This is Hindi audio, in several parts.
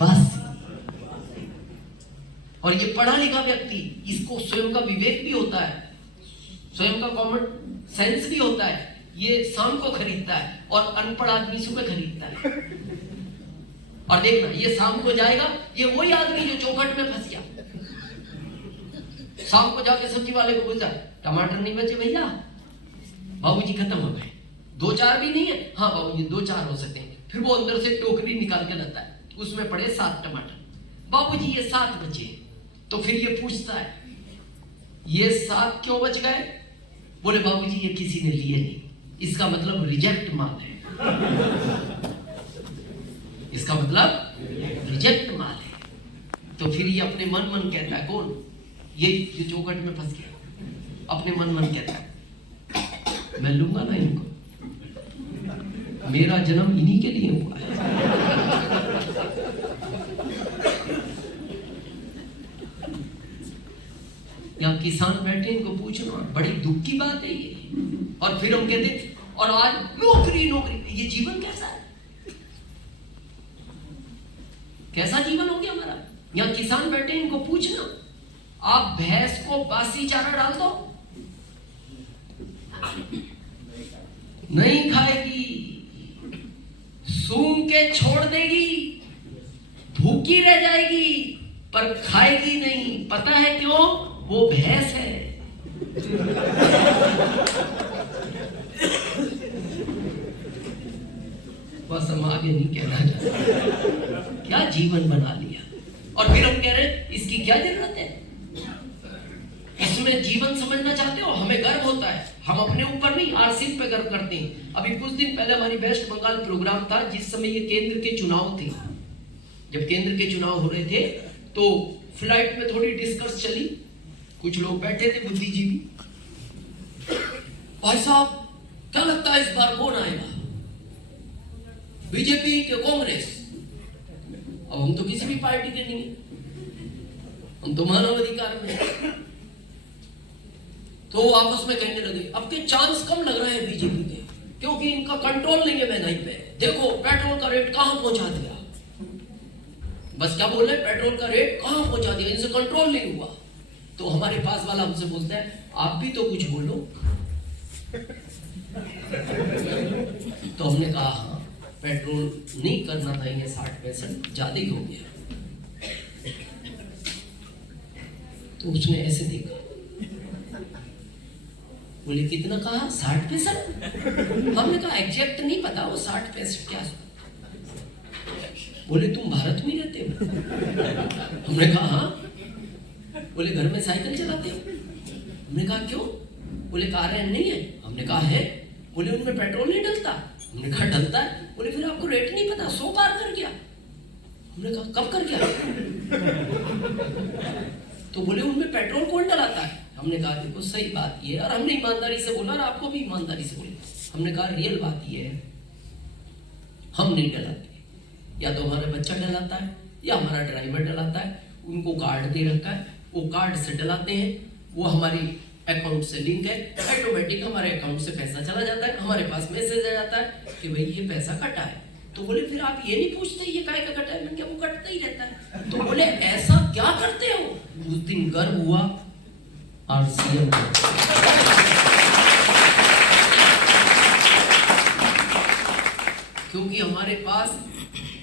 बासी। और ये पढ़ा लिखा व्यक्ति, इसको स्वयं का विवेक भी होता है, स्वयं का कॉमन सेंस भी होता है, ये शाम को खरीदता है और अनपढ़ आदमी सुबह खरीदता है। और देखना ये शाम को जाएगा, ये वही आदमी जो चौखट में फंस गया, शाम को जाके सब्जी वाले को पूछा टमाटर नहीं बचे भैया, बाबूजी खत्म हो गए, 2-4 भी नहीं है, हाँ बाबूजी 2-4 हो सकते हैं। फिर वो अंदर से टोकरी निकाल के लाता है, उसमें पड़े 7 टमाटर, बाबूजी ये 7 बचे। तो फिर ये पूछता है ये 7 क्यों बच गए? बोले बाबूजी ये किसी ने लिए नहीं, इसका मतलब रिजेक्ट माल है, इसका मतलब रिजेक्ट माल है। तो फिर ये अपने मन मन कहता है, कौन? ये जो चौखट में फंस गया, अपने मन मन कहता है मैं लूंगा ना इनको, मेरा जन्म इन्हीं के लिए हुआ है। यहाँ किसान बैठे, इनको पूछना, बड़ी दुख की बात है ये। और फिर हम कहते और आज नौकरी नौकरी, ये जीवन कैसा है, कैसा जीवन हो गया हमारा? यहाँ किसान बैठे, इनको पूछना, आप भैंस को बासी चारा डाल दो, नहीं खाएगी, सूंघ के छोड़ देगी, भूखी रह जाएगी, पर खाएगी नहीं। पता है क्यों? वो भैंस है। बस हम आगे नहीं कहना चाहते, क्या जीवन बना लिया। और फिर हम कह रहे हैं इसकी क्या जरूरत है? इसमें जीवन समझना चाहते हो? हमें गर्व होता है, हम अपने ऊपर नहीं आरसीएफ पे गर्व करते हैं। अभी कुछ दिन पहले हमारी वेस्ट बंगाल प्रोग्राम था, जिस समय ये केंद्र के चुनाव थे, जब केंद्र के चुनाव हो रहे थे तो फ्लाइट में थोड़ी डिस्कस चली, कुछ लोग बैठे थे बुद्धिजीवी, भाई साहब क्या लगता है इस बार कौन आएगा, बीजेपी के कांग्रेस? अब हम तो किसी भी पार्टी के नहीं, हम तो मानव अधिकार में। तो आपस में कहने लगे अब के चांस कम लग रहे हैं बीजेपी के, क्योंकि इनका कंट्रोल नहीं है महंगाई पे। देखो पेट्रोल का रेट कहां पहुंचा दिया, बस क्या बोल रहे, पेट्रोल का रेट कहां पहुंचा दिया, इनसे कंट्रोल नहीं हुआ। तो हमारे पास वाला हमसे बोलता है आप भी तो कुछ बोलो। तो हमने कहा हाँ, पेट्रोल नहीं करना था, ये 60-65 ज्यादा ही हो गया। तो उसने ऐसे देखा, बोले कितना कहा? 60-65। हमने कहा एग्जैक्ट नहीं पता, वो 60-65 क्या। बोले तुम भारत में रहते हो? हमने कहा हाँ। बोले घर में साइकिल चलाते हो? हमने कहा क्यों? बोले कार नहीं है? हमने कहा है। बोले उनमें पेट्रोल नहीं डलता? हमने कहा डलता है। बोले फिर आपको रेट नहीं पता, 100 पार कर गया। हमने कहा कब कर गया? तो बोले उनमें पेट्रोल कौन डलाता है? हमने कहा देखो सही बात ये है, और हमने ईमानदारी से बोला और आपको भी ईमानदारी से बोले। हमने कहा रियल बात ये है, हम नहीं डलाते, या तो हमारा बच्चा डलाता है या हमारा ड्राइवर डलाता है, उनको कार्ड दे रखा है, वो कार्ड से डलाते हैं, वो हमारी अकाउंट से लिंक है, ऑटोमेटिक हमारे अकाउंट से पैसा चला जाता है, हमारे पास मैसेज आ जाता है कि भाई ये पैसा कटा है। तो बोले फिर आप ये नहीं पूछते ये काहे का कटा है? मैंने कहा वो कटता ही रहता है। तो बोले ऐसा क्या करते हो? उस दिन गर्व हुआ आरसीएम को, क्योंकि हमारे पास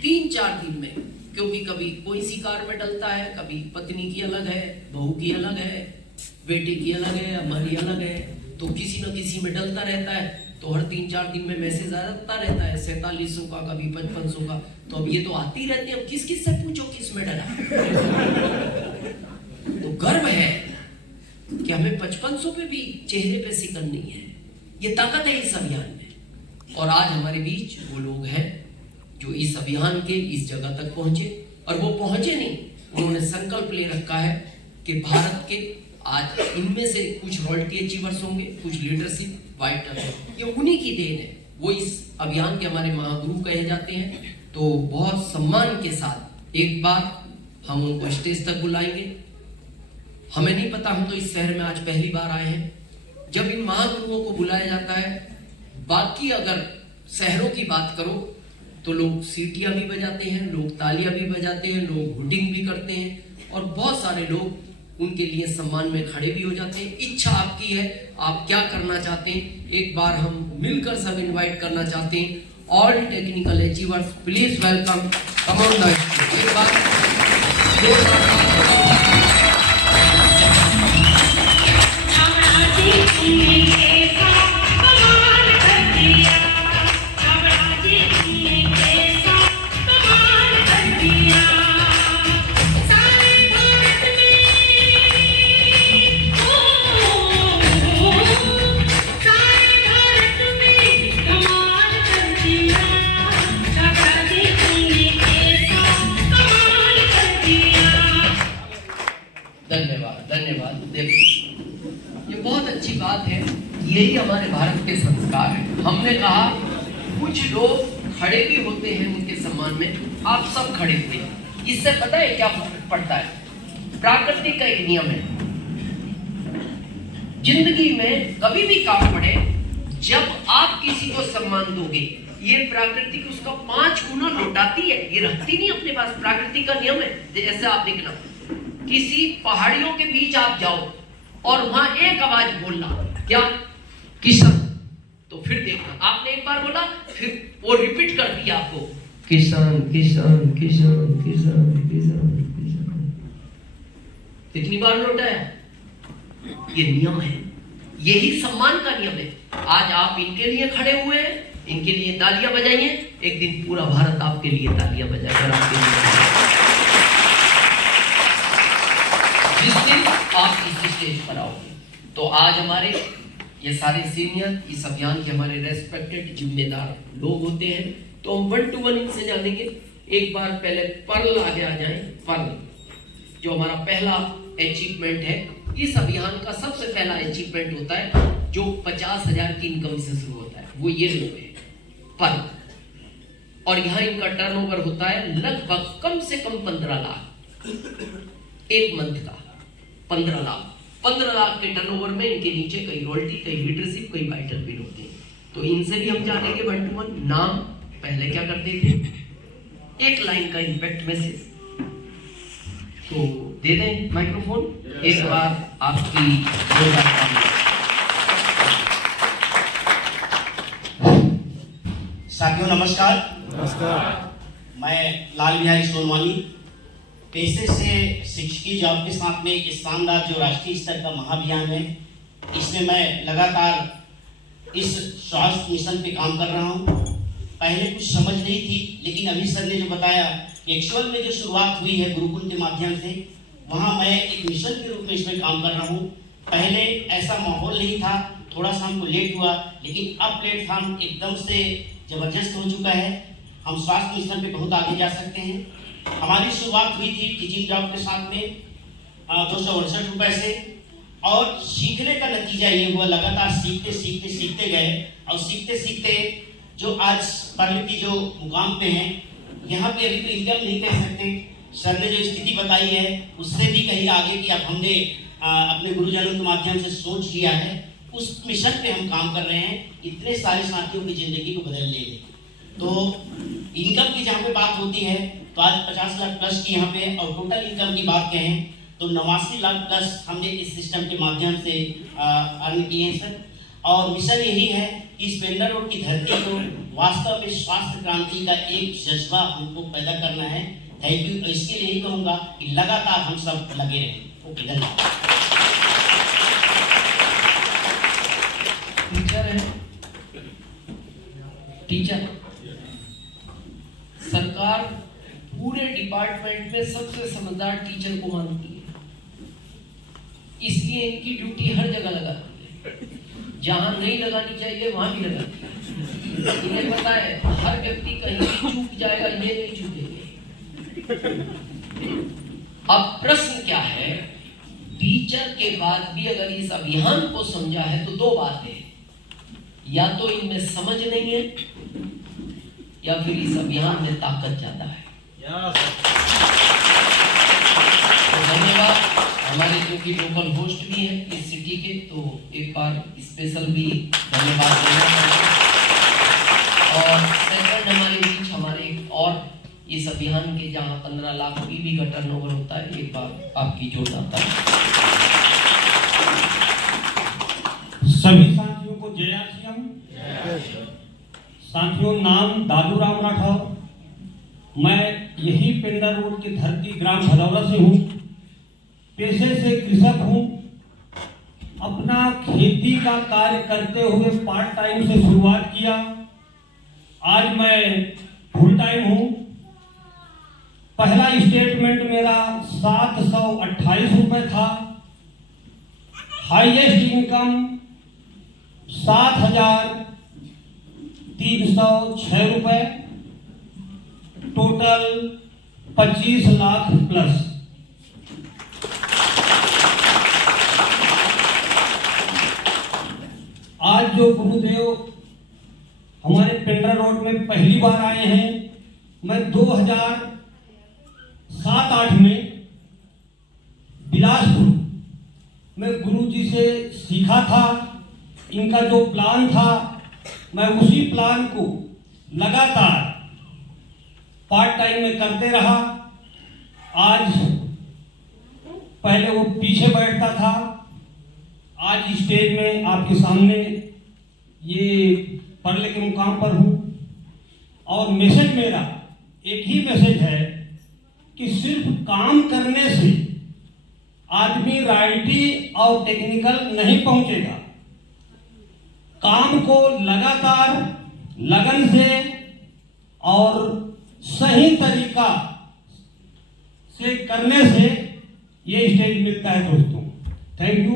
3-4 दिन में, क्योंकि कभी कोई सी कार में डलता है, कभी पत्नी की अलग है, बहू की अलग है, बेटे की अलग है, हमारी अलग है, तो किसी न किसी में डलता रहता है। तो हर 3-4 दिन में मैसेज आता रहता है 4700 का, कभी 5500 का। तो अब ये तो आती रहती है, अब किस किस से पूछो किस में डला। तो गर्व है कि हमें 5500 पे भी चेहरे पे सिकन नहीं है, ये ताकत है इस अभियान में। और आज हमारे बीच वो लोग हैं जो इस अभियान के इस जगह तक पहुंचे, और वो पहुंचे नहीं, उन्होंने संकल्प ले रखा है कि भारत के आज इनमें से कुछ रॉयल्टी अचीवर्स होंगे, कुछ लीडरशिप वाइट, ये उन्हीं की देन है, वो इस अभियान के हमारे महागुरु कहे जाते हैं। तो बहुत सम्मान के साथ एक बार हम उनको स्टेज तक बुलाएंगे। हमें नहीं पता, हम तो इस शहर में आज पहली बार आए हैं। जब इन महागुरुओं को बुलाया जाता है, बाकी अगर शहरों की बात करो तो तो लोग सीटियां भी बजाते हैं, लोग तालियां भी बजाते हैं, लोग हुडिंग भी करते हैं और बहुत सारे लोग उनके लिए सम्मान में खड़े भी हो जाते हैं। इच्छा आपकी है, आप क्या करना चाहते हैं। एक बार हम मिलकर सब इनवाइट करना चाहते हैं all technical achievers, please welcome, come on the stage. एक बार धन्यवाद। देखिए, ये बहुत अच्छी बात है, यही हमारे भारत के संस्कार है। हमने कहा कुछ लोग खड़े भी होते हैं उनके सम्मान में, आप सब खड़े हुए। इससे पता है क्या फर्क पड़ता है? प्रकृति का एक नियम है, जिंदगी में कभी भी काम पड़े, जब आप किसी को सम्मान दोगे, ये प्रकृति उसका 5 गुना लौटाती है, ये रखती नहीं अपने पास। प्रकृति का नियम है। जैसे आप देखना, किसी पहाड़ियों के बीच आप जाओ और वहां एक आवाज बोलना, क्या? किसान। तो फिर देखना, आपने एक बार बोला, फिर वो रिपीट कर दिया आपको, किसान किसान किसान किसान किसान किसान। कितनी बार लौटाया? ये नियम है, यही सम्मान का नियम है। आज आप इनके लिए खड़े हुए हैं, इनके लिए तालियां बजाइए, एक दिन पूरा भारत आपके लिए तालियां बजाएगा। आपके लिए जिस दिन आप इस स्टेज पर आओगे, तो आज हमारे ये सारे सीनियर, इस अभियान के हमारे रेस्पेक्टेड जिम्मेदार लोग होते हैं, तो हम 1 to 1 इनसे जानेंगे। एक बार पहले पर्ल आगे आ जाए। पर्ल जो हमारा पहला अचीवमेंट है, इस अभियान का सबसे पहला अचीवमेंट होता है जो 50,000 की इनकम से शुरू होता है, वो ये लोग हैं पर्ल। और यहाँ इनका टर्नओवर होता है लगभग कम से कम 15 लाख एक मंथ का। 15 लाख के टर्नओवर में इनके नीचे कई रॉयल्टी, कई लीडरशिप, कई वाइटल बिल होते हैं। तो इनसे भी हम जानेंगे 1 to 1। नाम पहले क्या करते थे, एक लाइन का इम्पैक्ट मैसेज। तो दे दें माइक्रोफोन, एक बार आपकी साथियों नमस्कार। मैं लाल बिहारी सोनवानी, पेशे से शिक्षकी जॉब के साथ में इस शानदार जो राष्ट्रीय स्तर का महाअभियान है, इसमें मैं लगातार इस स्वास्थ्य मिशन पे काम कर रहा हूँ। पहले कुछ समझ नहीं थी, लेकिन अभी सर ने जो बताया कि एक्चुअल में जो शुरुआत हुई है गुरुकुल के माध्यम से, वहाँ मैं एक मिशन के रूप में इसमें काम कर रहा हूँ। पहले ऐसा माहौल नहीं था, थोड़ा सा हमको लेट हुआ, लेकिन अब प्लेटफॉर्म एकदम से जबरदस्त हो चुका है। हम स्वास्थ्य मिशन पे बहुत आगे जा सकते हैं। हमारी शुरुआत हुई थी टीचिंग जॉब के साथ में 268 रुपए से, और सीखने का नतीजा ये हुआ, लगातार सीखते गए, और सीखते सीखते जो आज पर्ल की जो मुकाम पे हैं, यहाँ पे अभी तो इनकम नहीं कह सकते। सर ने जो स्थिति बताई है उससे भी कहीं आगे की अब हमने अपने गुरुजनों के माध्यम से सोच लिया है, उस मिशन पे हम काम कर रहे हैं, इतने सारे साथियों की जिंदगी को बदल लेंगे। तो इनकम की जहाँ पे बात होती है, तो आज 50 लाख प्लस की यहाँ पे, और टोटल इनकम की बात कहें तो 89 लाख प्लस हमने इस सिस्टम के माध्यम से अर्न किए हैं सर। और मिशन यही है कि इस पेंडर रोड की धरती को वास्तव में स्वास्थ्य क्रांति का एक जज्बा हमको पैदा करना है। Thank you. इसके लिए यही कहूँगा कि लगातार हम सब लगे रहें। ओके, धन्यवाद। टीचर सरकार पूरे डिपार्टमेंट में सबसे समझदार टीचर को मानती है, इसलिए इनकी ड्यूटी हर जगह लगाती है। जहां नहीं लगानी चाहिए वहां भी लगाती है। इन्हें पता है हर व्यक्ति कहीं चूक जाएगा, ये नहीं चूकेंगे। अब प्रश्न क्या है, टीचर के बाद भी अगर इस अभियान को समझा है तो 2 बातें, या तो इनमें समझ नहीं है, या फिर इस अभियान में ताकत ज्यादा है। तो धन्यवाद हमारे जो कि लोकल होस्ट भी हैं इस सिटी के, तो एक बार स्पेशल भी धन्यवाद देना। और सेकंड हमारे बीच हमारे अभियान के जहां 15 लाख ईवी का टर्नओवर होता है, एक बार आपकी जोरदार ताली। सभी साथियों को जय श्री राम। साथियों, नाम दादू राम राठौर, मैं यही पिंडर रोड की धरती ग्राम भदौरा से हूँ। पेशे से कृषक हूँ। अपना खेती का कार्य करते हुए पार्ट टाइम से शुरुआत किया। आज मैं फुल टाइम हूँ। पहला स्टेटमेंट मेरा 728 रुपये था। हाईएस्ट इनकम 7,306 रुपये, टोटल 25 लाख प्लस। आज जो गुरुदेव हमारे पिंडर रोड में पहली बार आए हैं, मैं 2007-8 में बिलासपुर में गुरुजी से सीखा था। इनका जो प्लान था, मैं उसी प्लान को लगातार पार्ट टाइम में करते रहा। आज पहले वो पीछे बैठता था, आज स्टेज में आपके सामने ये पढ़ने के मुकाम पर हूँ। और मैसेज मेरा एक ही मैसेज है कि सिर्फ काम करने से आदमी राइटी और टेक्निकल नहीं पहुंचेगा। काम को लगातार लगन से और सही तरीका से करने से ये स्टेज मिलता है दोस्तों। Thank you.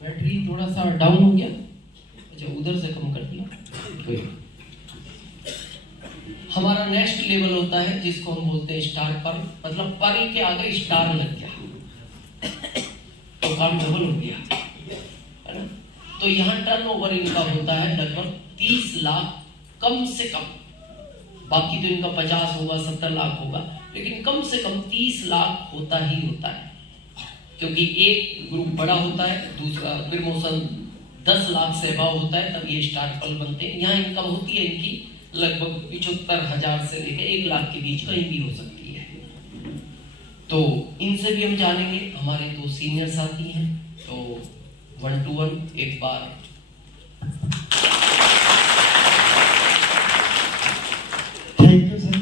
बैटरी थोड़ा सा डाउन हो गया, अच्छा उधर से कम कर दिया। हमारा नेक्स्ट लेवल होता है जिसको हम बोलते हैं स्टार पर, मतलब पर के आगे स्टार लग गया तो काम डबल हो गया, है ना। तो यहाँ टर्नओवर इनका होता है लगभग 30 लाख कम से कम। बाकी तो इनका 50 होगा, 70 लाख होगा, लेकिन कम से कम 30 लाख होता ही होता है। क्योंकि एक ग्रुप बड़ा होता है, दूसरा प्रमोशन 10 लाख से अभाव होता है, तब ये स्टार पल बनते हैं। यहाँ इनकम होती है इनकी लगभग 75,000 से लेकर 1 लाख के बीच कहीं भी हो सकती है। तो इनसे भी हम जानेंगे। हमारे 2 सीनियर साथी हैं, तो 1 to 1 एक बार थैंक यू सर।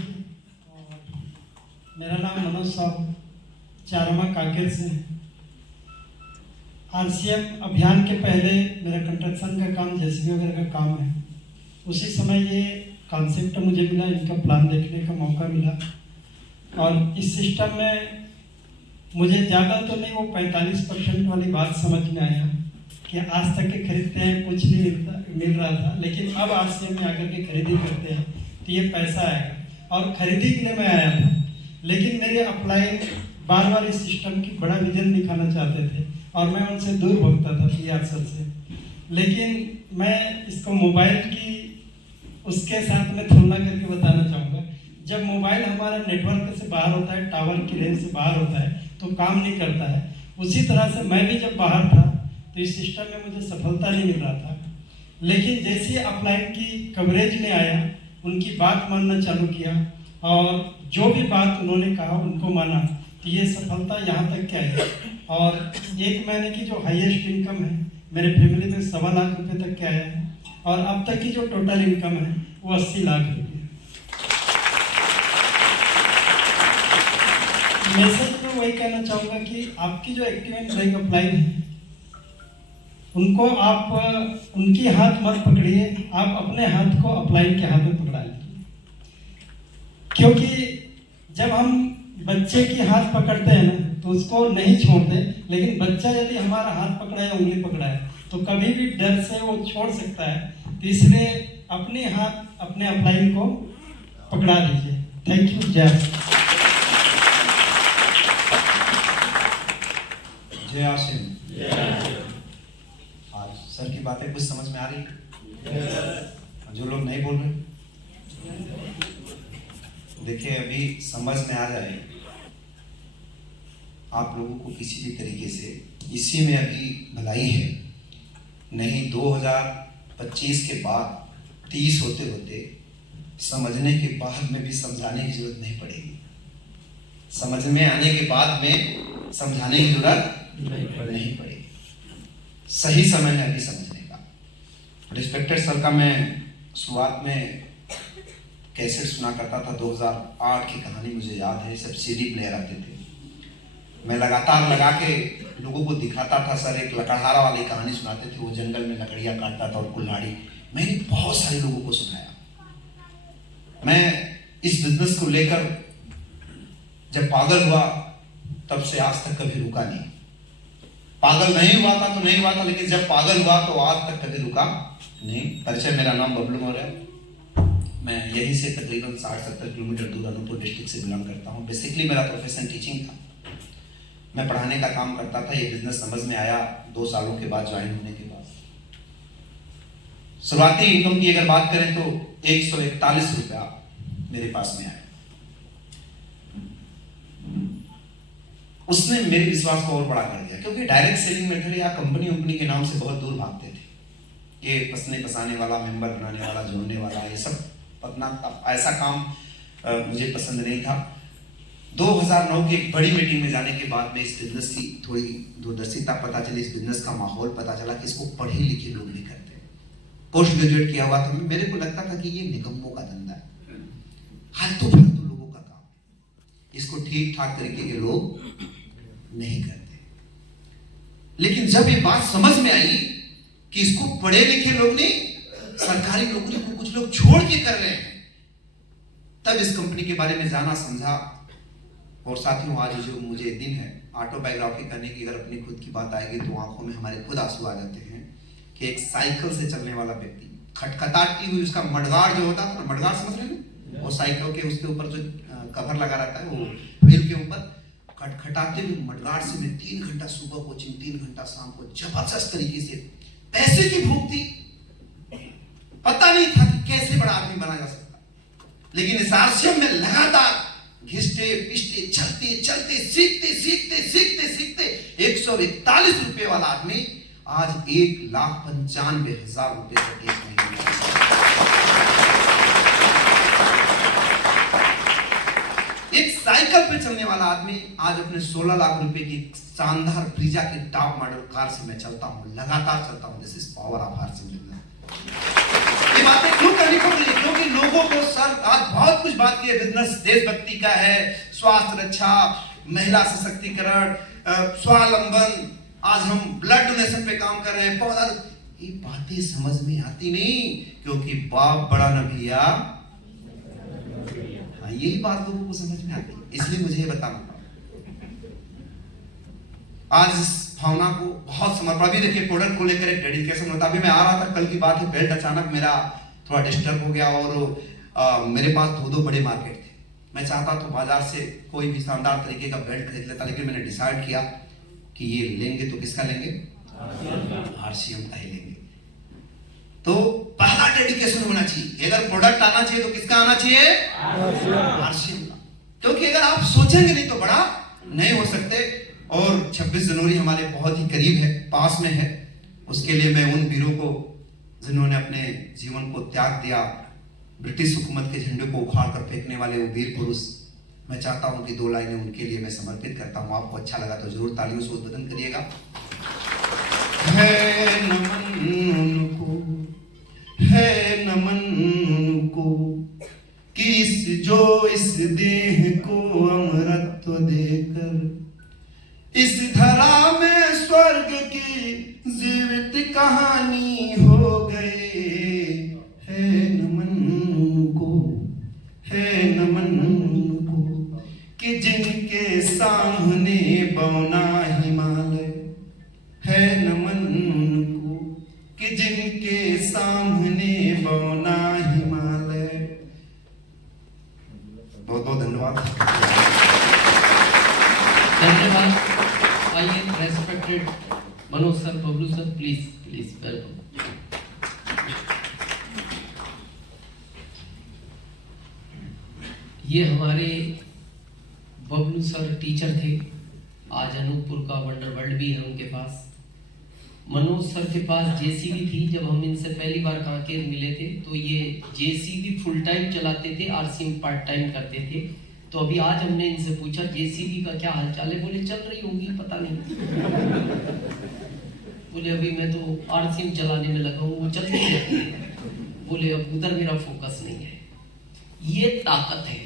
मेरा नाम मनोज साहू, चारमा कांकेर से। आरसीएम अभियान के पहले मेरा कंस्ट्रक्शन का काम, जेसीबी वगैरह का काम है। उसी समय ये कॉन्सेप्ट मुझे मिला, इनका प्लान देखने का मौका मिला। और इस सिस्टम में मुझे ज़्यादा तो नहीं, वो 45% वाली बात समझ में आया कि आज तक के खरीदते हैं कुछ नहीं मिल रहा था, लेकिन अब आरसीएम में आकर के खरीदी करते हैं तो ये पैसा आएगा। और खरीदी के लिए मैं आया था, लेकिन मेरे अपलाइन बार बार इस सिस्टम की बड़ा विजन दिखाना चाहते थे और मैं उनसे दूर भगता था पीआर सर से। लेकिन मैं इसको मोबाइल की उसके साथ में तुलना करके बताना चाहूँगा। जब मोबाइल हमारा नेटवर्क से बाहर होता है, टावर की रेंज से बाहर होता है, तो काम नहीं करता है। उसी तरह से मैं भी जब बाहर था तो इस सिस्टम में मुझे सफलता नहीं मिल रहा था। लेकिन जैसे ही अपलाइन की कवरेज में आया, उनकी बात मानना चालू किया और जो भी बात उन्होंने कहा उनको माना, तो ये सफलता यहाँ तक क्या है। और 1 महीने की जो हाईएस्ट इनकम है मेरे फैमिली में 1.25 लाख रुपए तक के आया है। और अब तक की जो टोटल इनकम है वो 80 लाख रुपये। मैसेज में वही कहना चाहूँगा कि आपकी जो एक्टिव एंड ग्रोइंग अपलाइन है, उनको आप उनकी हाथ मत पकड़िए, आप अपने हाथ को अपलाइन के हाथ में पकड़ा लीजिए। क्योंकि जब हम बच्चे की हाथ पकड़ते हैं ना तो उसको नहीं छोड़ते, लेकिन बच्चा यदि हमारा हाथ पकड़ा है, उंगली पकड़ा है, तो कभी भी डर से वो छोड़ सकता है। तो इसलिए अपने हाथ अपने अपलाइन को पकड़ा लीजिए। Thank you. जय आसिम। आज सर की बातें कुछ समझ में आ रही है? जो लोग नहीं बोल रहे, देखिए अभी समझ में आ जाए आप लोगों को किसी भी तरीके से। इसी में अभी भलाई है नहीं 2025 के बाद 30 होते होते समझने के बाद में भी समझाने की जरूरत नहीं पड़ेगी। समझ में आने के बाद में समझाने की जरूरत नहीं पड़ेगी। सही समय है अभी समझने का। रिस्पेक्टेड सर का मैं शुरुआत में कैसे सुना करता था, 2008 की कहानी मुझे याद है। सब सीडी प्लेयर आते थे, मैं लगातार लगा के लोगों को दिखाता था। सर एक लकड़हारा वाली कहानी सुनाते थे, वो जंगल में लकड़ियाँ काटता था और कुल्हाड़ी। मैंने बहुत सारे लोगों को सुनाया। मैं इस बिजनेस को लेकर जब पागल हुआ तब से आज तक कभी रुका नहीं। पागल नहीं हुआ था तो नहीं हुआ था, लेकिन जब पागल हुआ तो आज तक कभी रुका नहीं। परिचय, मेरा नाम बबलू मौर्य है। मैं यहीं से तकरीबन 60-70 किलोमीटर दूर अनूपपुर डिस्ट्रिक्ट से बिलोंग करता हूँ। बेसिकली मेरा प्रोफेशन टीचिंग था। मैं पढ़ाने का काम करता था। ये बिजनेस समझ में आया 2 सालों के बाद, ज्वाइन होने के बाद। शुरुआती इनकम की अगर बात करें तो 141 रुपया मेरे पास में आया। उसने मेरे विश्वास को और बड़ा कर दिया, क्योंकि डायरेक्ट सेलिंग मेथड या कंपनी के नाम से बहुत दूर भागते थे। ये पसने पसाने वाला, मेंबर बनाने वाला, जोड़ने वाला, ये सब पतना ऐसा काम मुझे पसंद नहीं था। 2009 की एक बड़ी मीटिंग में जाने के बाद में इस बिजनेस की थोड़ी दूरदर्शिता पता चली, इस बिजनेस का माहौल पता चला कि इसको पढ़े लिखे लोग नहीं करते। पोस्ट ग्रेजुएट किया हुआ था, मेरे को लगता था कि ये निकम्मों का धंधा है, फालतू लोगों का काम, इसको ठीक ठाक तरीके के लोग नहीं करते। लेकिन जब ये बात समझ में आई कि इसको पढ़े लिखे लोग नहीं, सरकारी नौकरी को कुछ लोग छोड़ के कर रहे हैं, तब इस कंपनी के बारे में जाना, समझा। और साथियों, आज जो मुझे दिन है ऑटोबायोग्राफी करने की, अगर अपनी खुद की बात आएगी तो आंखों में हमारे खुद आंसू आ जाते हैं कि एक साइकिल से चलने वाला व्यक्ति, खटखटाती हुई उसका मडगाड़ जो होता है, मडगाड़ समझ रहे हैं, वो साइकिल के उसके ऊपर जो कवर लगा रहता है, वो व्हील के ऊपर खटखटाते हुए मडगाड़ से मैं 3 घंटा सुबह कोचिंग, 3 घंटा शाम को, जबरदस्त तरीके से। पैसे की भूख थी, पता नहीं था कि कैसे बड़ा आदमी बना जा सकता, लेकिन इस आश्रम में लगातार घिसते पिसते चलते चलते सीखते सीखते सीखते सीखते 141 रुपए वाला आदमी आज 1,95,000 रुपए का केस नहीं। एक साइकिल पे चलने वाला आदमी आज अपने 16 लाख रुपए की शानदार ब्रीजा की टॉप मॉडल कार से मैं चलता हूं, लगातार चलता हूं। This is power of RC. ये बातें क्यों करनी पड़ रही है? क्योंकि लोगों को सर आज बहुत कुछ बात की है, बिजनेस देशभक्ति का है, स्वास्थ्य रक्षा, महिला सशक्तिकरण, स्वावलंबन, आज हम ब्लड डोनेशन पे काम कर रहे हैं, पौधा, ये बातें समझ में आती नहीं, क्योंकि बाप बड़ा न भैया। यही बात लोगों को समझ में आती है, इसलिए मुझे ये बताना पड़ा। आज इस भावना को बहुत समर्पण भी, देखिए प्रोडक्ट को लेकर एक डेडिकेशन होता है। अभी मैं आ रहा था, कल की बात है, बेल्ट अचानक मेरा थोड़ा डिस्टर्ब हो गया और मेरे पास 2 बड़े मार्केट थे। मैं चाहता तो बाजार से कोई भी शानदार तरीके का बेल्ट खरीद लेता, लेकिन मैंने डिसाइड किया कि ये लेंगे तो किसका लेंगे, आरसीएम का ही लेंगे। तो पहला डेडिकेशन होना चाहिए, अगर प्रोडक्ट आना चाहिए तो किसका आना चाहिए, आरसीएम का। क्योंकि अगर आप सोचेंगे नहीं तो बड़ा नहीं हो सकते। और 26 जनवरी हमारे बहुत ही करीब है, पास में है, उसके लिए मैं उन वीरों को जिन्होंने अपने जीवन को त्याग दिया, ब्रिटिश हुकूमत के झंडे को उखाड़ कर फेंकने वाले वो वीर पुरुष, मैं चाहता हूं कि 2 लाइनें उनके लिए मैं समर्पित करता हूं। आपको अच्छा लगा तो जरूर तालियों से उद्बोधन करिएगा। है नमन उनको, है नमन उनको कि जो इस देह को अमरत्व देकर इस धरा में स्वर्ग की जीवित कहानी हो गए। है नमन उनको, है नमन उनको कि जिनके सामने बौना हिमालय। है नमन उनको कि जिनके सामने बौना हिमालय। बहुत बहुत धन्यवाद। धन्यवाद। आइए respected Manoj sir, Bablu sir, please please welcome. ये हमारे बबलू सर टीचर थे, आज अनूपपुर का वंडर वर्ल्ड भी है उनके पास। मनोज सर के पास जेसीबी थी। जब हम इनसे पहली बार कांकेर मिले थे तो ये जेसीबी फुल टाइम चलाते थे, आरसीएम पार्ट टाइम करते थे। तो अभी आज हमने इनसे पूछा जेसीबी का क्या हालचाल है, बोले चल रही होगी, पता नहीं। बोले अभी मैं तो आरसीएम चलाने में लगा हूँ, वो चल नहीं रहती है। बोले अब उधर मेरा फोकस नहीं है। ये ताकत है।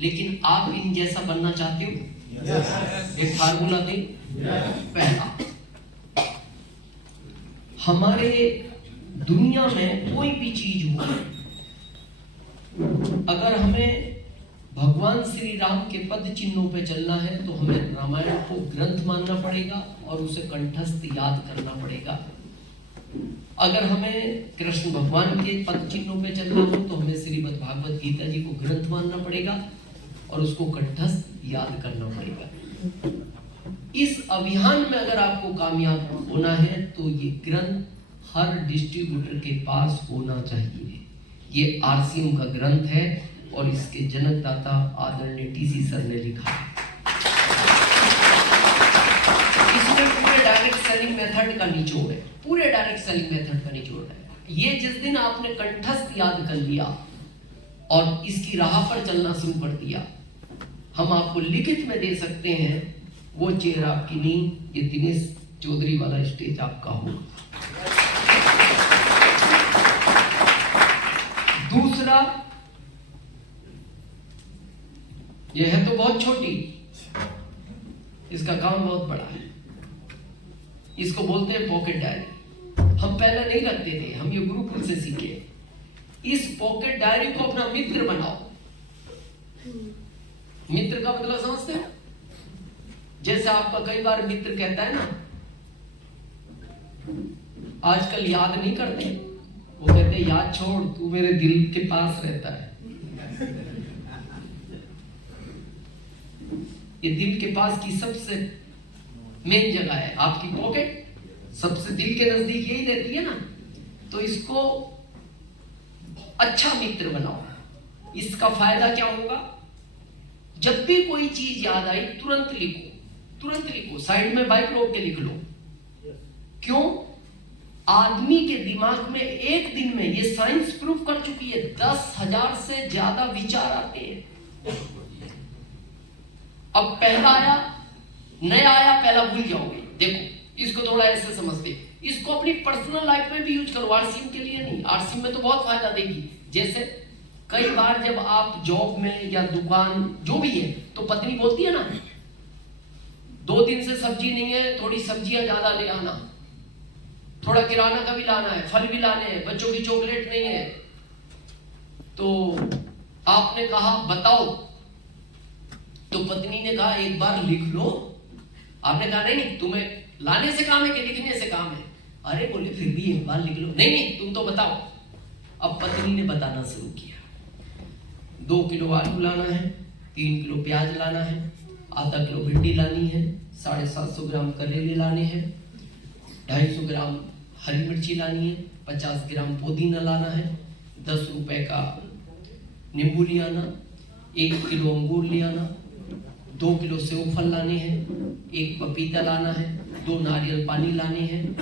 लेकिन आप इन जैसा बनना चाहते हो? एक फार्मूला दे। पहला, हमारे दुनिया में कोई भी चीज हो, अगर हमें भगवान श्री राम के पद चिन्हों पे चलना है तो हमें रामायण को ग्रंथ मानना पड़ेगा और उसे कंठस्थ याद करना पड़ेगा। अगर हमें कृष्ण भगवान के पद चिन्हों पे चलना हो तो हमें श्रीमद् भागवत गीता जी को ग्रंथ मानना पड़ेगा और उसको कंठस्थ याद करना पड़ेगा। इस अभियान में अगर आपको कामयाब होना है तो ये ग्रंथ हर डिस्ट्रीब्यूटर के पास होना चाहिए। ये आरसीएम का ग्रंथ है और इसके जनकदाता आदरणीय टीसी सर ने लिखा है। इसमें पूरे डायरेक्ट सेलिंग मेथड का निचोड़ है, पूरे डायरेक्ट सेलिंग मेथड का निचोड़ है। ये जिस दिन आपने कंठस्थ याद कर लिया और इसकी राह पर चलना शुरू कर दिया, हम आपको लिखित में दे सकते हैं वो चेयर आपकी नहीं, ये दिनेश चौधरी वाला स्टेज आपका होगा। दूसरा, यह है तो बहुत छोटी, इसका काम बहुत बड़ा है। इसको बोलते हैं पॉकेट डायरी। हम पहले नहीं रखते थे, हम ये गुरुकुल से सीखे। इस पॉकेट डायरी को अपना मित्र बनाओ। मित्र का मतलब समझते हो? जैसे आपका कई बार मित्र कहता है ना, आजकल याद नहीं करते, वो कहते याद छोड़, तू मेरे दिल के पास रहता है। ये दिल के पास की सबसे मेन जगह है, आपकी पॉकेट सबसे दिल के नजदीक यही रहती है ना। तो इसको अच्छा मित्र बनाओ। इसका फायदा क्या होगा? जब भी कोई चीज याद आई तुरंत लिखो, तुरंत लिखो, साइड में बाइक रोक के लिख लो। क्यों? आदमी के दिमाग में एक दिन में, ये साइंस प्रूफ कर चुकी है, 10,000 से ज्यादा विचार आते हैं। अब पहला आया, नया आया, पहला भूल जाओगे। देखो इसको थोड़ा ऐसे समझते, इसको अपनी पर्सनल लाइफ में भी यूज करो, आरसीएम के लिए नहीं। आरसीएम में तो बहुत फायदा देगी। जैसे कई बार जब आप जॉब में या दुकान जो भी है, तो पत्नी बोलती है ना, 2 दिन से सब्जी नहीं है, थोड़ी सब्जियां ज्यादा ले आना, थोड़ा किराना का भी लाना है, फल भी लाने हैं, बच्चों की चॉकलेट नहीं है। तो आपने कहा बताओ, तो पत्नी ने कहा एक बार लिख लो। आपने कहा नहीं, तुम्हें लाने से काम है कि लिखने से काम है? अरे बोले फिर भी एक बार लिख लो। नहीं तुम तो बताओ। अब पत्नी ने बताना शुरू किया। 2 किलो आलू लाना है, 3 किलो प्याज लाना है, आधा किलो भिंडी लानी है, 750 ग्राम करेले लाने हैं, 250 ग्राम हरी मिर्ची लानी है, 50 ग्राम पुदीना लाना है, 10 रुपए का नींबू ले आना, 1 किलो अंगूर ले आना, 2 किलो सेव फल लाने हैं, 1 पपीता लाना है, 2 नारियल पानी लाने हैं,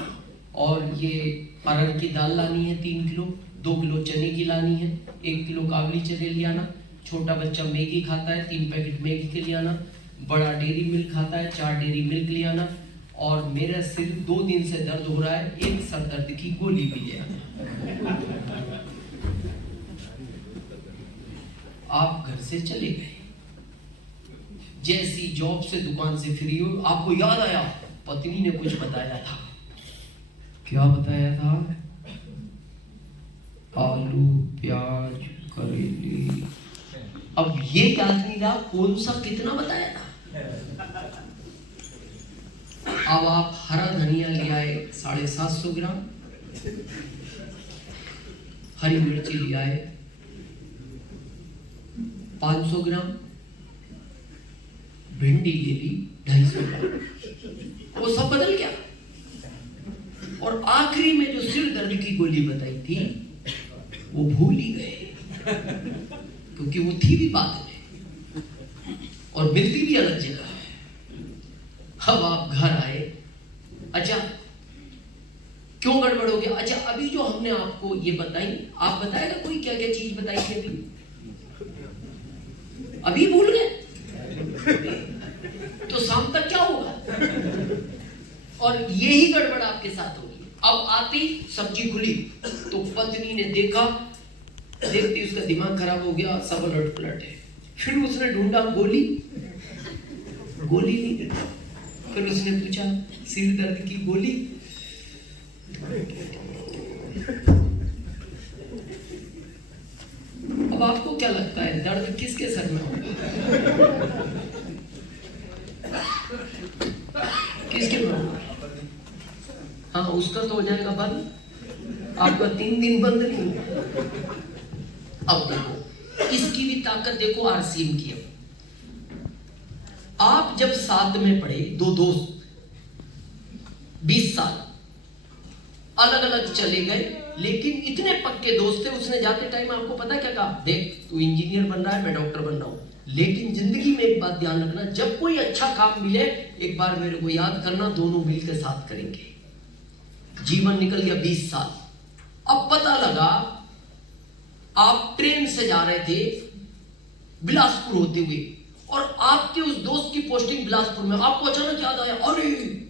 और ये अरहर की दाल लानी है 3 किलो, 2 किलो चने की लानी है, 1 किलो काबली चने ले आना। छोटा बच्चा मैगी खाता है, 3 पैकेट मैगी के ले आना। बड़ा डेयरी मिल्क खाता है, 4 डेयरी मिल्क ले आना। और मेरा सिर 2 दिन से दर्द हो रहा है, 1 सर दर्द की गोली भी ले आना। आप घर से चले गए, जैसी जॉब से दुकान से फ्री हो, आपको याद आया पत्नी ने कुछ बताया था। क्या बताया था? आलू प्याज करेले। अब ये याद नहीं रहा कौन सा कितना बताया था। अब आप हरा धनिया ले आए 750 ग्राम, हरी मिर्ची ले आए 500 ग्राम, भिंडी ले ली 250 ग्राम। वो सब बदल गया। और आखिरी में जो सिर दर्द की गोली बताई थी वो भूल ही गए, क्योंकि वो थी भी बाद में और मिलती भी अलग जगह है। अब आप घर आए, अच्छा क्यों गड़बड़ हो गया? अच्छा, अभी जो हमने आपको ये बताई, आप बताएगा कोई क्या क्या चीज बताई थी अभी भूल गए? तो शाम तक क्या होगा? और यही गड़बड़ आपके साथ होगी। अब आती सब्जी खुली तो पत्नी ने देखा, देखती उसका दिमाग खराब हो गया, सब उलट पलट है। फिर उसने ढूंढा गोली, गोली नहीं देता। फिर उसने पूछा सिर दर्द की गोली, अब आपको क्या लगता है दर्द किसके सर में होगा? किसके में होगा? हाँ, उसका तो हो जाएगा बंद, आपका 3 दिन बंद नहीं होगा। अब देखो इसकी भी ताकत देखो आरसीएम की। आप जब साथ में पढ़े, दो दोस्त 20 साल अलग अलग चले गए, लेकिन इतने पक्के दोस्त थे, उसने जाते टाइम आपको पता क्या कहा? देख तू इंजीनियर बन रहा है, मैं डॉक्टर बन रहा हूं, लेकिन जिंदगी में एक बात ध्यान रखना, जब कोई अच्छा काम मिले एक बार मेरे को याद करना, दोनों मिलकर साथ करेंगे। जीवन निकल गया 20 साल। अब पता लगा आप ट्रेन से जा रहे थे बिलासपुर होते हुए, और आपके उस दोस्त की पोस्टिंग बिलासपुर में। आपको अचानक याद आया, अरे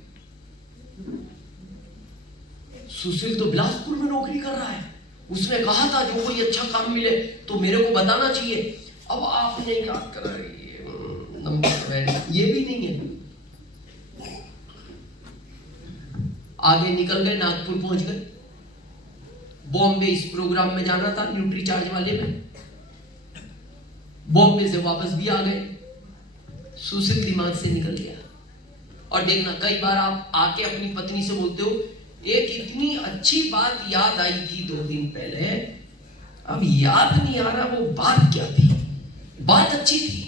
सुशील तो बिलासपुर में नौकरी कर रहा है, उसने कहा था जो कोई अच्छा काम मिले तो मेरे को बताना चाहिए। अब आपने याद करा नंबर ये भी नहीं है। आगे निकल गए, नागपुर पहुंच गए, बॉम्बे इस प्रोग्राम में जाना था न्यूट्री चार्ज वाले में, बॉम्बे से वापस भी आ गए, सुशील दिमाग से निकल गया। और देखना कई बार आप आके अपनी पत्नी से बोलते हो, एक इतनी अच्छी बात याद आई थी 2 दिन पहले, अब याद नहीं आ रहा वो बात क्या थी, बात अच्छी थी।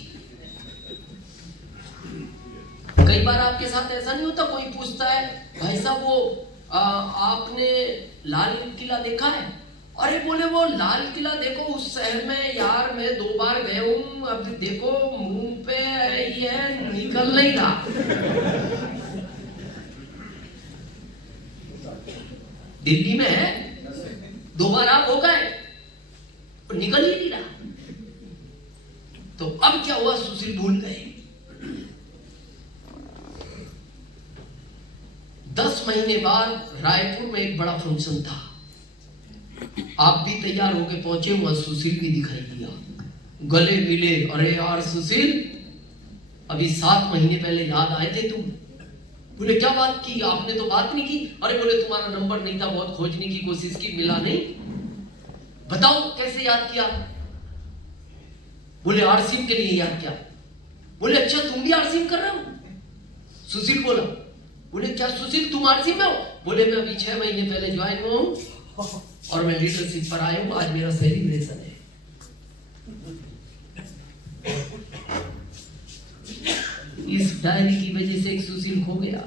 कई बार आपके साथ ऐसा नहीं होता, कोई पूछता है भाई साहब वो आपने लाल किला देखा है? अरे बोले वो लाल किला देखो उस शहर में यार मैं 2 बार गया हूं, अब देखो मुंह पे ये निकल नहीं रहा। दिल्ली में है, 2 बार आप हो गए, निकल ही नहीं रहा। तो अब क्या हुआ, सुशील भूल गए। 10 महीने बाद रायपुर में एक बड़ा फंक्शन था, आप भी तैयार होके पहुंचे, वहां सुशील भी दिखाई दिया, गले मिले। अरे यार सुशील, अभी 7 महीने पहले याद आए थे तुम। बोले क्या बात की, आपने तो बात नहीं की। अरे बोले तुम्हारा नंबर नहीं था, बहुत खोजने की कोशिश की, मिला नहीं। बताओ कैसे याद किया? बोले आरसीएम के लिए याद किया। बोले अच्छा तुम भी आरसीएम कर रहे हो? सुशील बोला। बोले क्या सुशील तुम आरसीएम में हो? बोले मैं अभी 6 महीने पहले ज्वाइन हुआ हूं और मैं लीडरशिप पर आया हूं, आज मेरा सेलिब्रेशन है। इस डायरी की वजह से एक सुशील खो गया।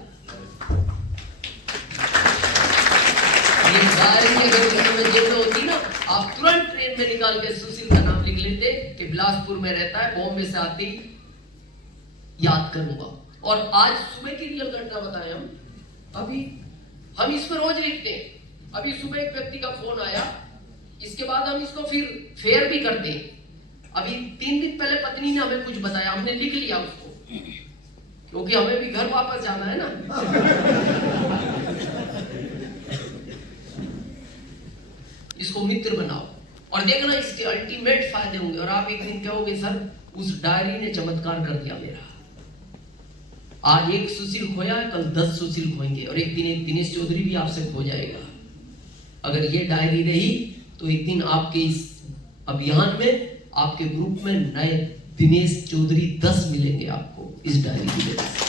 ये डायरी अगर में जेब होती ना, आप तुरंत ट्रेन में निकाल के सुशील का नाम लिख लेते कि बिलासपुर में रहता है, बॉम्बे से आती, याद करूंगा। और आज सुबह की रियल घटना बताएं हम। अभी हम इस पर रोज लिखते हैं। अभी सुबह एक व्यक्ति का फोन आया, इसके बाद हम इसको फिर फेयर भी करते हैं। अभी 3 दिन पहले पत्नी ने हमें कुछ बताया, हमने लिख लिया उसको, क्योंकि हमें भी घर वापस जाना है ना। इसको मित्र बनाओ और देखना इसके अल्टीमेट फायदे होंगे। और आप एक दिन कहोगे सर उस डायरी ने चमत्कार कर दिया मेरा। आज एक सुशील खोया है, कल 10 सुशील खोएंगे, और एक दिन एक दिनेश चौधरी भी आपसे खो जाएगा। अगर ये डायरी रही तो एक दिन आपके इस अभियान में, आपके ग्रुप में नए दिनेश चौधरी 10 मिलेंगे आपको इस डायरी की वजह से।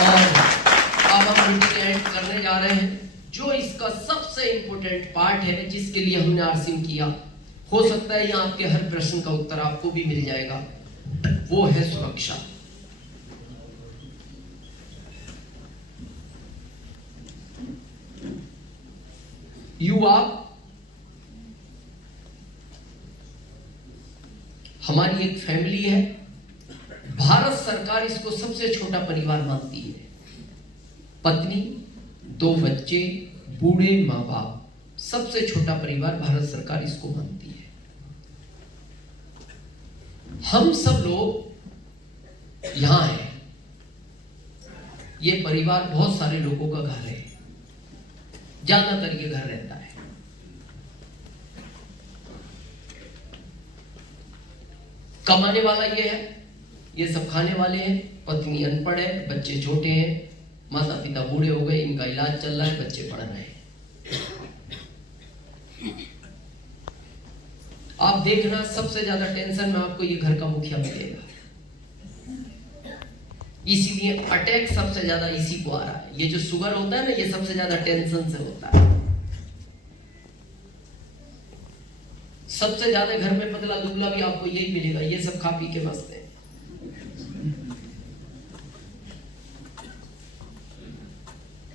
और अब हम एंड करने जा रहे हैं, जो इसका सबसे इंपॉर्टेंट पार्ट है, जिसके लिए हमने आरसीएम किया। हो सकता है यहाँ आपके हर प्रश्न का उत्तर आपको भी मिल जाएगा, वो है सुरक्षा। युवा हमारी एक फैमिली है, भारत सरकार इसको सबसे छोटा परिवार मानती है। पत्नी, दो बच्चे, बूढ़े माँ बाप, सबसे छोटा परिवार भारत सरकार इसको मानती है। हम सब लोग यहां हैं, ये परिवार बहुत सारे लोगों का घर है, ज्यादातर ये घर रहता है। कमाने वाला ये है, ये सब खाने वाले हैं, पत्नी अनपढ़ है, बच्चे छोटे हैं, माता पिता बूढ़े हो गए, इनका इलाज चल रहा है, बच्चे पढ़ रहे हैं। आप देखना सबसे ज्यादा टेंशन में आपको ये घर का मुखिया मिलेगा, इसीलिए अटैक सबसे ज्यादा इसी को आ रहा है। ये जो शुगर होता है ना, ये सबसे ज्यादा टेंशन से होता है। सबसे ज्यादा घर में पतला दुबला भी आपको यही मिलेगा, ये सब खा पी के मस्त है।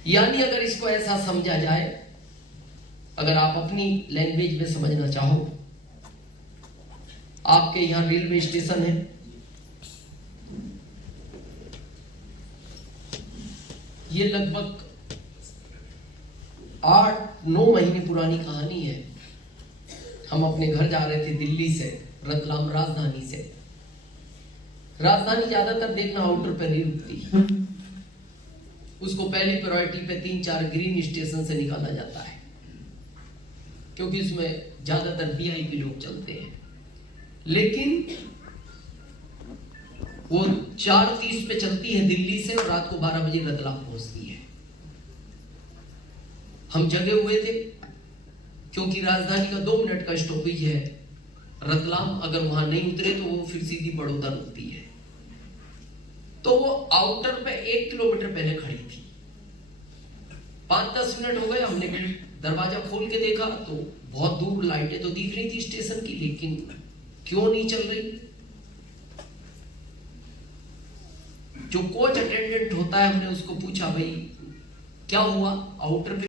यानी अगर इसको ऐसा समझा जाए, अगर आप अपनी लैंग्वेज में समझना चाहो, आपके यहां रेलवे स्टेशन है, ये लगभग 8-9 महीने पुरानी कहानी है। हम अपने घर जा रहे थे दिल्ली से, रतलाम राजधानी से। राजधानी ज्यादातर देखना आउटर पे नहीं रुकती, उसको पहली प्रायोरिटी पे 3-4 ग्रीन स्टेशन से निकाला जाता है, क्योंकि उसमें ज्यादातर वीआईपी लोग चलते हैं। लेकिन वो 4:30 पे चलती है दिल्ली से और रात को 12 बजे रतलाम पहुंचती है। हम जगे हुए थे, क्योंकि राजधानी का 2 मिनट का स्टॉपेज है रतलाम, अगर वहां नहीं उतरे तो वो फिर सीधी बड़ौदा रुकती है। तो वो आउटर पे 1 किलोमीटर पहले खड़ी थी। 5-10 मिनट हो गए, हमने दरवाजा खोल के देखा तो बहुत दूर लाइटें तो दिख रही थी स्टेशन की, लेकिन क्यों नहीं चल रही। जो कोच अटेंडेंट होता है, हमने उसको पूछा, भाई क्या हुआ, आउटर पे